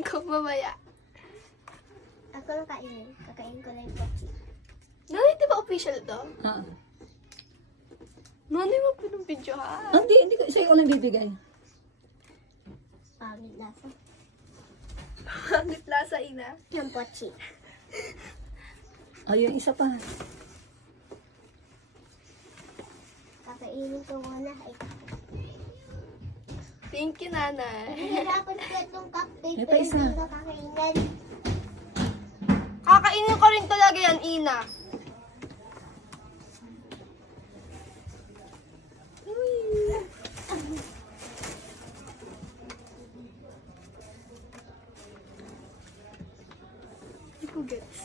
ko mamaya. Ako lang kainin. Kakainin ko lang yung pochi. Nanay, di ba official to? Ha? Nanay mo pinong-video ha? Hindi ko. Sa'yo ko lang bibigay. Pangit lasa. Hangit lasa, ina. Yung pochi. Ayun, isa pa. Kakainin ko muna. Ay, Thank you, nanay. nahihirapan ko itong cupcake. Ito Pero isa. hindi ko kakainin. Kakainin ko rin talaga yan, ina. Hindi ko gets.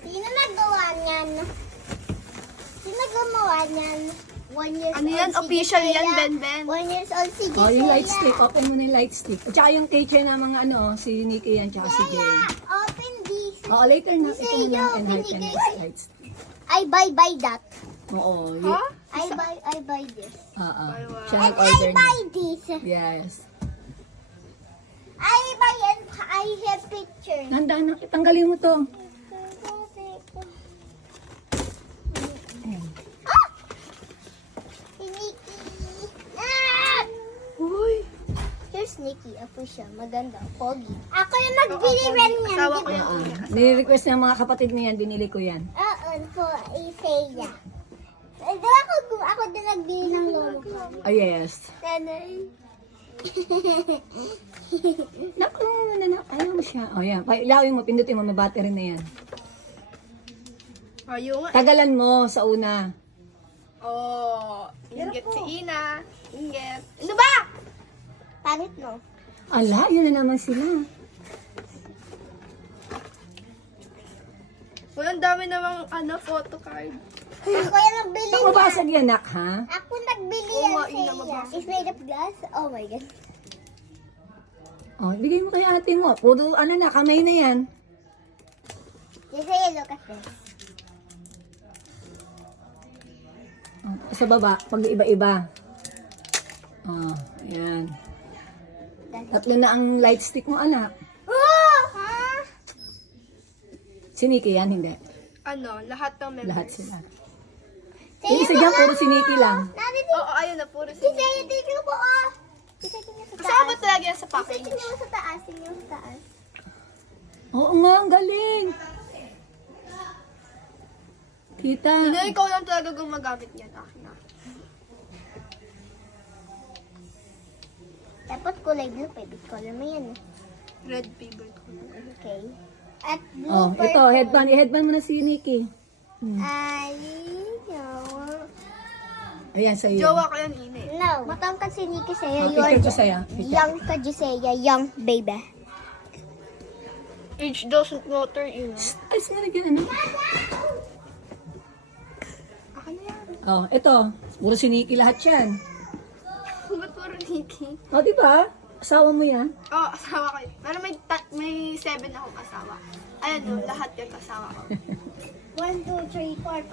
Sino nagawa niyan? Sino gumawa niyan? 1 year Ano old yan? si Official yan, Gisela. Ben. 1 years old si Gisela. Oh, yung light stick. Open mo na yung light stick. At saka yung teacher na mga ano, si Nikki yan, tsaka si Jay. Open this. Oo, later na. Kasi Ito na lang yung and binigay- light stick. I buy that. Oo. Ha? I buy this. Oo. Buy one. Siya And I nag-order buy na. this. Yes. I buy and I have pictures. Nandaan na. Tanggalin mo to. Ayan. Si Nikki. Ah! Uy. Here's Nikki, official. Maganda. Pogi. Ako yung nagbili rin yan. Asawa ko di ba? yan. Oo. Nire-request ng mga kapatid niyan, binili ko yan. Oo, po Isaiah. Di ba ako din nagbili ng lolo ko? Oh, yes. Nanay. Naku, ayaw mo siya. Oh, yan. Ilawin mo, pindutin mo, may battery na yan. Ayaw nga. Tagalan mo sa una. Oh. Inget si ina. Inget. Ano ba? Pangit no? Ala, yun na naman sila. Uy, ang dami namang photo card. Ako yung nagbili Ito mabasag yan, nak, ha? Ako nagbili Oo yan nga, sa ina, iya. mabasa. It's made of glass? Oh my God. Oh, bigay mo kay ate mo. Puro, na, kamay na yan. Isaiah, look at this. Oh, sa baba, pag iba-iba. Oh, ayan. Tatlo na ang light stick mo, anak. Oh! Ha? Si Nikki yan, hindi. Lahat ng members. Lahat sila. Yung isa dyan, puro si Nikki lang. Narinig. Oo, ayun na. Puro si Isaiah, tingnan mo ah. Isaiah, tingnan sa Kasama ba taas. talaga yan sa Isaiah, package? tingnan mo sa taas. Tingnan mo sa taas. Oo nga, ang galing. Kita. Hindi, ikaw lang talaga gumagamit niyan. Akin na. Dapat kulay blue, favorite color mo yan. Red favorite ko. Okay. At blue, Oh, ito, purple. headband. I-headband mo na si Nikki. Ay, no. Ayan, sa'yo. Jowa ko yan, ina. No. Matangkad si Nikki sa'yo. Oh, You're picture ko sa'yo. Picture. young ka, Gisela. Young baby. Age doesn't matter, ina. Ay, sinalagyan ano? Akin na yan. Oh, ito. Puro si Nikki lahat yan. Ba't puro Nikki? Oh, di ba? Asawa mo yan? Oo, asawa ko yun. Pero may 7 akong asawa. Ayan o, lahat yung asawa ko. 1, 2, 3, 4, 5.